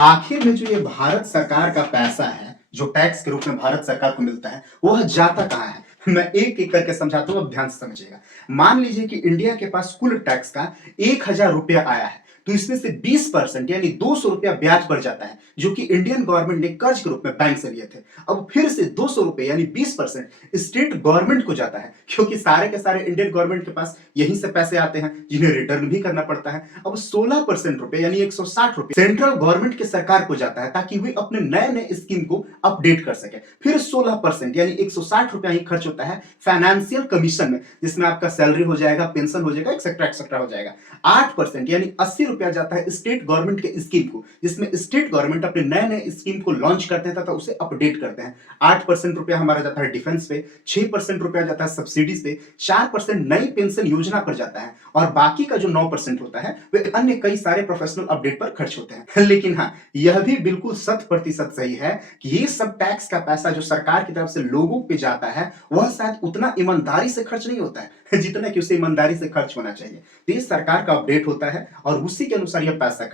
आखिर में जो ये भारत सरकार का पैसा है, जो टैक्स के रूप में भारत सरकार को मिलता है, वह जाता कहाँ है? मैं एक-एक करके समझाता हूँ, अब ध्यान से समझिएगा। मान लीजिए कि इंडिया के पास कुल टैक्स का ₹1000 आया है, तो इसमें से 20% यानी ₹200 ब्याज पड़ जाता है, जो कि इंडियन गवर्नमेंट ने कर्ज के रूप में बैंक से लिए थे। अब फिर से ₹200 यानी 20% स्टेट गवर्नमेंट को जाता है, क्योंकि सारे के सारे इंडियन गवर्नमेंट के पास यहीं से पैसे आते हैं, जिन्हें रिटर्न भी करना पड़ता है। अब 16% रुपए यानी ₹160 सेंट्रल गवर्नमेंट की सरकार को जाता है, ताकि वे अपने नए-नए स्कीम को अपडेट कर सके। फिर 16% यानी ₹160 ही खर्च होता है फाइनेंशियल कमीशन में, जिसमें आपका सैलरी हो जाएगा, पेंशन हो जाएगा, एक्सेट्रा एक्सेट्रा हो जाएगा। 8% यानी ₹80 जाता है स्टेट गवर्नमेंट के स्कीम को, जिसमें स्टेट गवर्नमेंट अपने नए-नए स्कीम को लॉन्च करते हैं तथा उसे अपडेट करते हैं। ₹8 हमारा जाता है डिफेंस पे, ₹6 जाता है सब्सिडीज पे, 4% नई पेंशन योजना पर जाता है और बाकी का जो 9% होता है वे अन्य कई सारे प्रोफेशनल अपडेट पर खर्च होते हैं। लेकिन हाँ, यह भी बिल्कुल 100% सही है कि ये सब टैक्स का पैसा जो सरकार की तरफ से लोगों पे जाता है, वह शायद उतना ईमानदारी से खर्च नहीं होता है जितना कि उसे ईमानदारी से खर्च होना चाहिए। तो ये सरकार का अपडेट होता है और उसी के अनुसार यह पैसा